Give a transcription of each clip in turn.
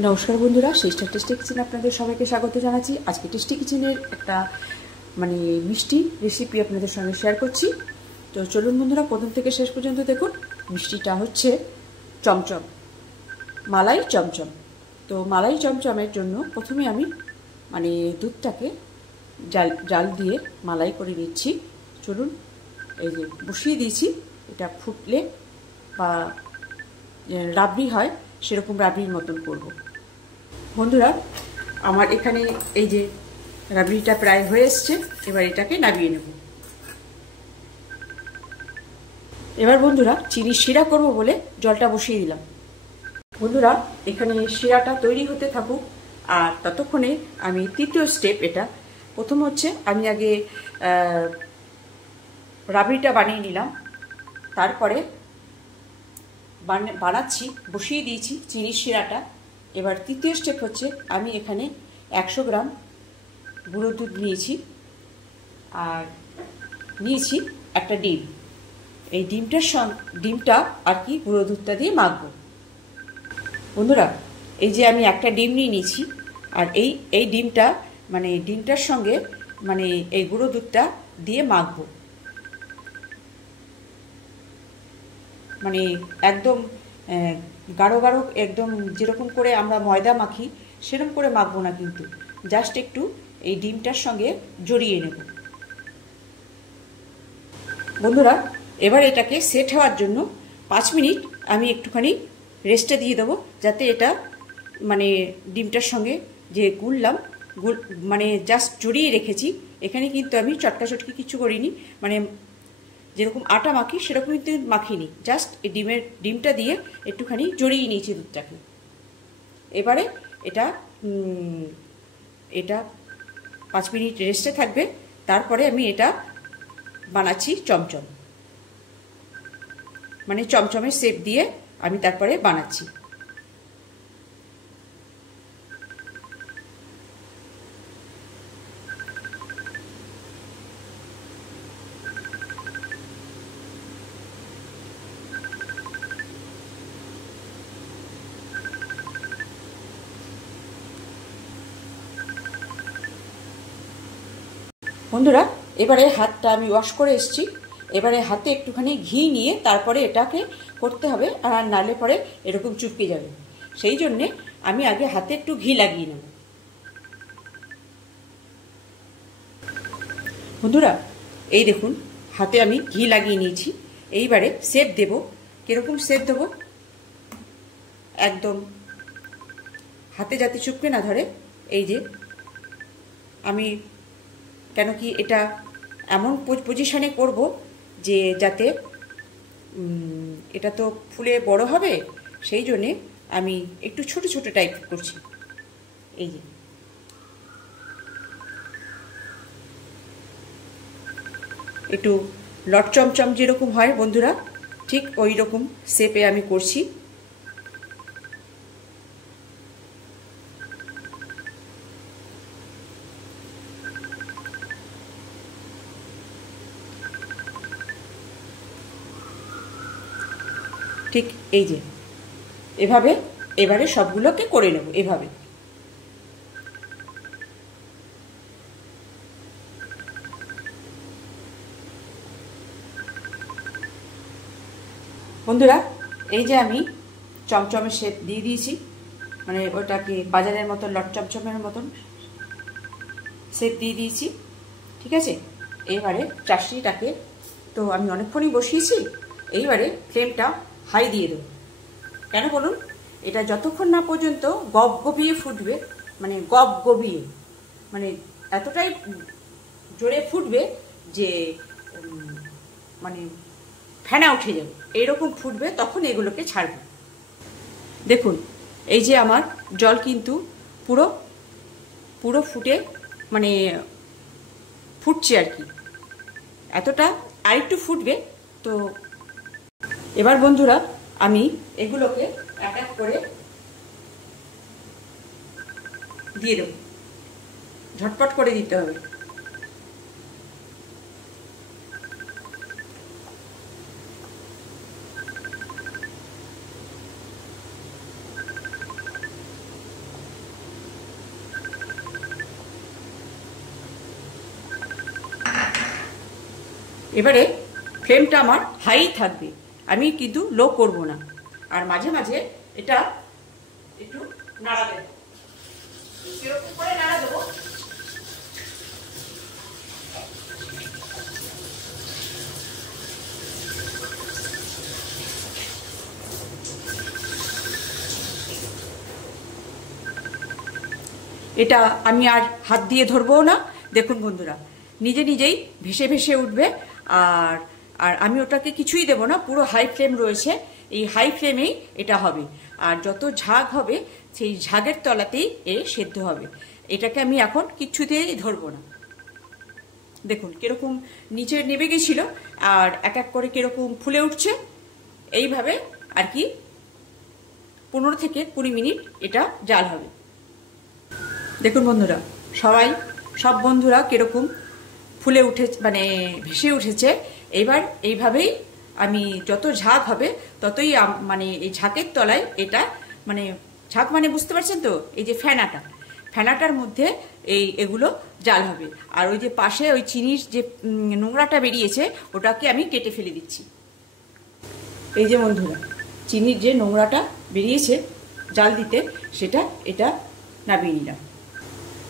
নমস্কার বন্ধুরা, sister tasty kitchen আপনাদের সবাইকে স্বাগত জানাচ্ছি। আজকে টেস্টি কিচেনের একটা মিষ্টি রেসিপি আপনাদের সঙ্গে শেয়ার করছি। তো চলুন বন্ধুরা, প্রথম থেকে শেষ পর্যন্ত দেখুন। মিষ্টিটা হচ্ছে চমচম, মালাই চমচম। তো মালাই চমচমের জন্য প্রথমে আমি দুধটাকে জাল দিয়ে মালাই করে নিচ্ছি। চলুন, এই যে বসিয়ে দিয়েছি। এটা ফুটলে বা রাবড়ি হয় সেরকম রাবড়ির মতন করব। বন্ধুরা, আমার এখানে এই যে রাবড়িটা প্রায় হয়ে এসছে। এবার এটাকে নামিয়ে নেব। এবার বন্ধুরা, চিনি শিরা করব বলে জলটা বসিয়ে দিলাম। বন্ধুরা, এখানে শিরাটা তৈরি হতে থাকুক, আর ততক্ষণে আমি তৃতীয় স্টেপ এটা। প্রথম হচ্ছে আমি আগে রাবড়িটা বানিয়ে নিলাম, তারপরে বানাচ্ছি, বসিয়ে দিয়েছি চিনির শিরাটা। এবার তৃতীয় স্টেপ হচ্ছে আমি এখানে 100 গ্রাম গুঁড়ো দুধ নিয়েছি, আর নিয়েছি একটা ডিম। এই ডিমটা আর কি গুঁড়ো দুধটা দিয়ে মাখবো। বন্ধুরা, এই যে আমি একটা ডিম নিয়ে নিয়েছি, আর এই ডিমটা ডিমটার সঙ্গে এই গুঁড়ো দুধটা দিয়ে মাখবো। একদম গাঢ় গাঢ়, একদম যেরকম করে আমরা ময়দা মাখি সেরকম করে মাখবো না, কিন্তু জাস্ট একটু এই ডিমটার সঙ্গে জড়িয়ে নেব। বন্ধুরা, এবার এটাকে সেট হওয়ার জন্য 5 মিনিট আমি একটুখানি রেস্টে দিয়ে দেবো, যাতে এটা ডিমটার সঙ্গে যে জাস্ট জড়িয়ে রেখেছি। এখানে কিন্তু আমি চটকাচটকি কিছু করিনি, যেরকম আটা মাখি সেরকম কিন্তু মাখিনি, জাস্ট এই ডিমটা দিয়ে একটুখানি জড়িয়ে নিয়েছি দুধটাকে। এবারে এটা 5 মিনিট রেস্টে থাকবে। তারপরে আমি এটা বানাচ্ছি চমচম, চমচমের শেপ দিয়ে আমি তারপরে বানাচ্ছি। বন্ধুরা, এবারে হাতটা আমি ওয়াশ করে এসেছি। এবারে হাতে একটুখানি ঘি নিয়ে তারপরে এটাকে করতে হবে, আর নালে পরে এরকম চুপকে যাবে। সেই জন্যে আমি আগে হাতে একটু ঘি লাগিয়ে নেব। বন্ধুরা, এই দেখুন, হাতে আমি ঘি লাগিয়ে নিয়েছি। এইবারে শেপ দেব। কিরকম শেপ দেবো? একদম হাতে যাতে চুপকে না ধরে। এই যে আমি কেন কি এটা এমন পজিশনে করব যে যাতে এটা তো ফুলে বড় হবে, সেই জন্যে আমি একটু ছোট ছোট টাইপ করছি। এই যে একটু লট চমচম যেরকম হয় বন্ধুরা, ঠিক ওই রকম শেপে আমি করছি। ঠিক এই যে এভাবে এবারে সবগুলোকে করে নেব এভাবে। বন্ধুরা, এই যে আমি চমচমের শেপ দিয়ে দিয়েছি, ওটাকে বাজারের মতন লট চমচমের মতন শেপ দিয়ে দিয়েছি। ঠিক আছে, এবারে চাটনিটাকে তো আমি অনেকক্ষণই বসিয়েছি। এইবারে ফ্লেমটা হাই দিয়ে দেবো। কেন বলুন? এটা যতক্ষণ না পর্যন্ত গবগবিয়ে ফুটবে, গবগবিয়ে এতটাই জোরে ফুটবে যে ফেনা উঠে যাবে, এইরকম ফুটবে, তখন এগুলোকে ছাড়বে। দেখুন, এই যে আমার জল কিন্তু পুরো পুরো ফুটে ফুটছে আর কি, এতটা আর একটু ফুটবে। তো এবার বন্ধুরা, আমি এগুলোকে এক এক করে দিয়ে দেব। ঝটপট করে দিতে হবে। এবারে ফ্লেমটা আমার হাই থাকবে, আমি কিন্তু লো করব না। আর মাঝে মাঝে এটা একটু নাড়া দেবো, এরকম করে নাড়া দেবো। এটা আমি আর হাত দিয়ে ধরবো না, দেখুন বন্ধুরা নিজে নিজেই ভেসে ভেসে উঠবে। আর আর আমি ওটাকে কিছুই দেব না, পুরো হাই ফ্লেম রয়েছে, এই হাই ফ্লেমেই এটা হবে। আর যত ঝাঁক হবে সেই ঝাঁকের তলাতেই এ সেদ্ধ হবে। এটাকে আমি এখন কিছুতেই ধরবো না। দেখুন কিরকম নিচে নেমে গেছিল আর এক এক করে কিরকম ফুলে উঠছে। এইভাবে আর কি 15 থেকে 20 মিনিট এটা জাল হবে। দেখুন বন্ধুরা, সব বন্ধুরা কিরকম ফুলে উঠে মানে ভেসে উঠেছে। এবার এইভাবেই আমি যত ঝাঁক হবে ততই মানে এই ঝাঁকের তলায় এটা মানে ঝাঁক মানে বুঝতে পারছেন তো, এই যে ফেনাটার মধ্যে এগুলো জাল হবে। আর ওই যে পাশে ওই চিনির যে নোংরাটা বেরিয়েছে ওটাকে আমি কেটে ফেলে দিচ্ছি। এই যে বন্ধুরা চিনির যে নোংরাটা বেরিয়েছে জাল দিতে, সেটা এটা নামিয়ে নিলাম।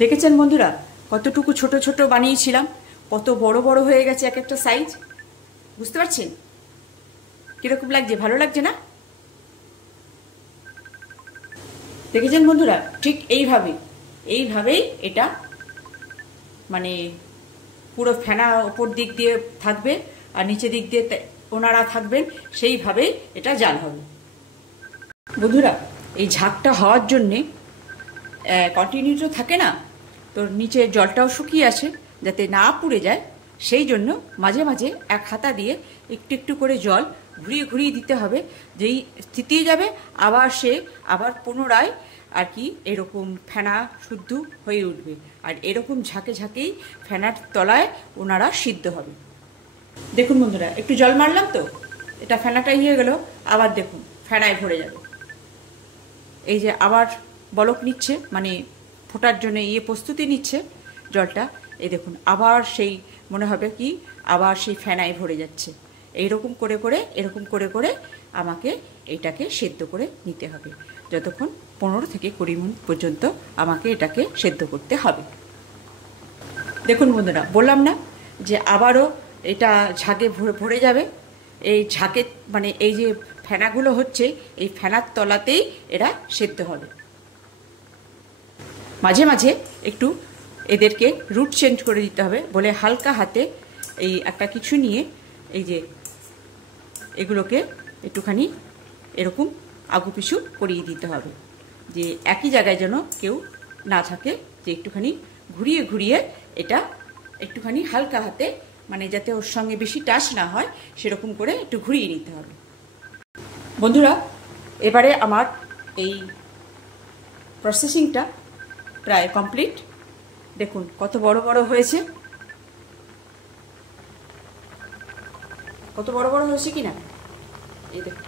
দেখেছেন বন্ধুরা কতটুকু ছোট ছোট বানিয়েছিলাম, কত বড় বড় হয়ে গেছে এক একটা সাইজ। বুঝতে পারছেন কিরকম লাগছে? ভালো লাগছে না? দেখেছেন বন্ধুরা, ঠিক এইভাবেই এটা মানে পুরো ফেনা ওপর দিক দিয়ে থাকবে আর নিচে দিক দিয়ে ওনারা থাকবেন, সেইভাবেই এটা জাল হবে। বন্ধুরা এই ঝাঁকটা হওয়ার জন্যে কন্টিনিউ তো থাকে না, তো নিচে জলটাও শুকিয়ে আসে, যাতে না পুড়ে যায় সেই জন্য মাঝে মাঝে এক হাতা দিয়ে একটু একটু করে জল ঘুরিয়ে ঘুরিয়ে দিতে হবে। যেই স্থিতিয়ে যাবে আবার পুনরায় আর কি এরকম ফেনা শুদ্ধ হয়ে উঠবে। আর এরকম ঝাঁকে ঝাঁকেই ফেনার তলায় ওনারা সিদ্ধ হবে। দেখুন বন্ধুরা একটু জল মারলাম তো এটা ফেনাটাই হয়ে গেল, আবার দেখুন ফেনায় ভরে যাবে। এই যে আবার বলক নিচ্ছে মানে ফোটার জন্য প্রস্তুতি নিচ্ছে জলটা, এই দেখুন আবার সেই মনে হবে কি আবার সেই ফেনায় ভরে যাচ্ছে। এরকম করে করে আমাকে এটাকে সেদ্ধ করে নিতে হবে, যতক্ষণ 15 থেকে 20 মিনিট পর্যন্ত আমাকে এটাকে সেদ্ধ করতে হবে। দেখুন বন্ধুরা বললাম না যে আবারও এটা ঝাঁকে ভরে যাবে। এই ঝাঁকে মানে এই যে ফেনাগুলো হচ্ছে এই ফেনার তলাতেই এরা সেদ্ধ হবে। মাঝে মাঝে একটু এদেরকে রুট চেঞ্জ করে দিতে হবে বলে হালকা হাতে এই একটা কিছু নিয়ে এই যে এগুলোকে একটুখানি এরকম আগুপিছু করিয়ে দিতে হবে, যে একই জায়গায় যেন কেউ না থাকে, যে একটুখানি ঘুরিয়ে ঘুরিয়ে এটা একটুখানি হালকা হাতে মানে যাতে ওর সঙ্গে বেশি টাচ না হয় সেরকম করে একটু ঘুরিয়ে নিতে হবে। বন্ধুরা এবারে আমার এই প্রসেসিংটা প্রায় কমপ্লিট। দেখুন কত বড় বড় হয়েছে, কত বড় বড় হয়েছে কিনা এই দেখুন,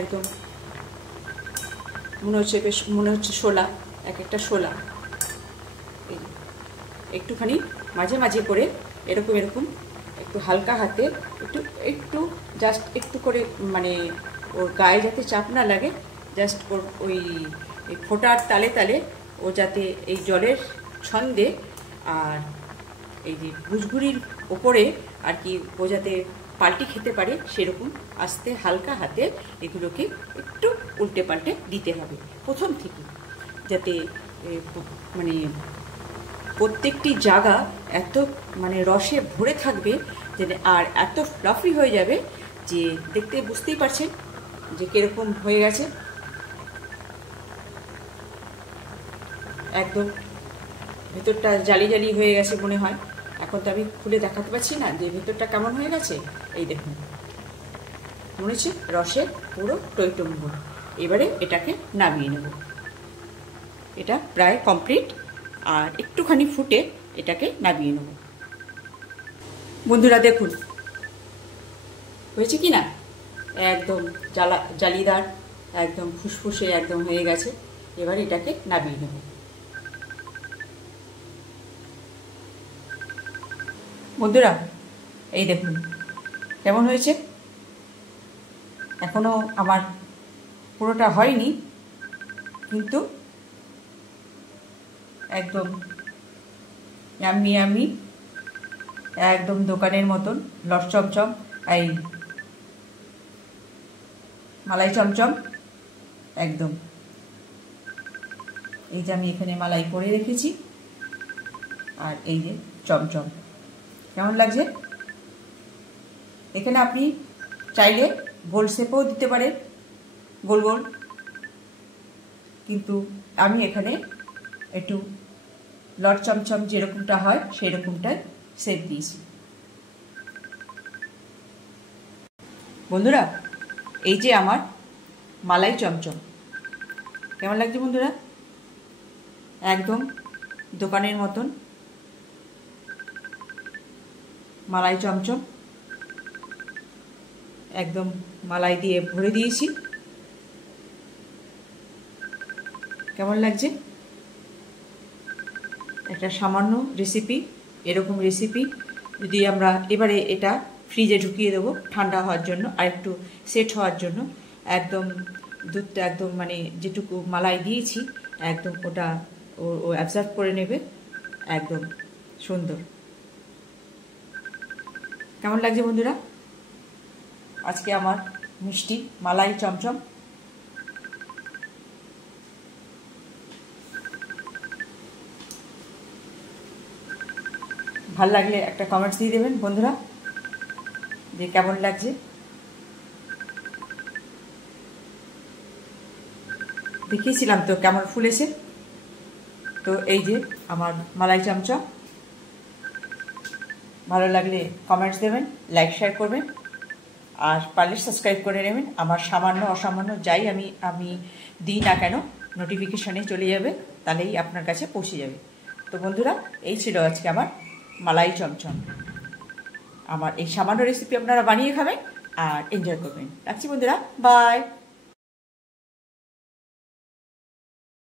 একদম মনে হচ্ছে শোলা, এক একটা শোলা। একটুখানি মাঝে মাঝে করে এরকম একটু হালকা হাতে একটু জাস্ট একটু করে মানে ওর গায়ে যাতে চাপ না লাগে, জাস্ট ওর ওই ফোটার তালে তালে ও যাতে এই জলের ছন্দে আর এই যে গুজগুড়ির ওপরে আর কি ও যাতে পাল্টি খেতে পারে সেরকম আস্তে হালকা হাতে এগুলোকে একটু উল্টে পাল্টে দিতে হবে প্রথম থেকে, যাতে মানে প্রত্যেকটি জায়গা এত মানে রসে ভরে থাকবে যে আর এত ফ্লাফি হয়ে যাবে যে দেখতে বুঝতেই পারছেন যে কিরকম হয়ে গেছে। একদম ভেতরটা জালি জালি হয়ে গেছে মনে হয়। এখন তো আমি খুলে দেখাতে পারছি না যে ভেতরটা কেমন হয়ে গেছে। এই দেখুন মনে হচ্ছে রসে পুরো টইটম্ব। এবারে এটাকে নামিয়ে নেব। এটা প্রায় কমপ্লিট, আর একটুখানি ফুটে এটাকে নামিয়ে নেব। বন্ধুরা দেখুন হয়েছে কি না, একদম জালিদার একদম ফুসফুসে একদম হয়ে গেছে। এবার এটাকে নামিয়ে নেব। বন্ধুরা এই দেখুন কেমন হয়েছে। এখনো আমার পুরোটা হয়নি, কিন্তু একদম ইয়াম্মি ইয়াম্মি, একদম দোকানের মতন লটচমচম, এই মালাই চমচম একদম। এই যে আমি এখানে মালাই করে রেখেছি, আর এই যে চমচম, কেমন লাগছে। এখানে আপনি চাইলে গোল শেপও দিতে পারেন, গোল গোল, কিন্তু আমি এখানে একটু লট চমচম যেরকমটা হয় সেই রকমটাই শেপ দিয়েছি। বন্ধুরা এই যে আমার মালাই চমচম, কেমন লাগছে বন্ধুরা, একদম দোকানের মতন মালাই চমচম, একদম মালাই দিয়ে ভরে দিয়েছি। কেমন লাগছে, একটা সামান্য রেসিপি, এরকম রেসিপি যদি আমরা এবারে এটা ফ্রিজে ঢুকিয়ে দেবো ঠান্ডা হওয়ার জন্য, আর একটু সেট হওয়ার জন্য। একদম দুধটা একদম মানে যেটুকু মালাই দিয়েছি একদম ওটা ও অ্যাবজর্ব করে নেবে, একদম সুন্দর। কেমন লাগছে বন্ধুরা আজকে আমার মিষ্টি মালাই চমচম। ভাল লাগলে একটা কমেন্টস দিয়ে দেবেন বন্ধুরা যে কেমন লাগছে। দেখিয়েছিলাম তো কেমন ফুলেছে। তো এই যে আমার মালাই চমচম, ভালো লাগলে কমেন্টস দেবেন, লাইক শেয়ার করবেন, আর পারলে সাবস্ক্রাইব করে নেবেন। আমার সামান্য অসামান্য যাই আমি দিই না কেন নোটিফিকেশানে চলে যাবে, তাহলেই আপনার কাছে পৌঁছে যাবে। তো বন্ধুরা এই ছিল আজকে আমার মালাই চমচম। আমার এই সামান্য রেসিপি আপনারা বানিয়ে খাবেন আর এনজয় করবেন। রাখছি বন্ধুরা, বাই।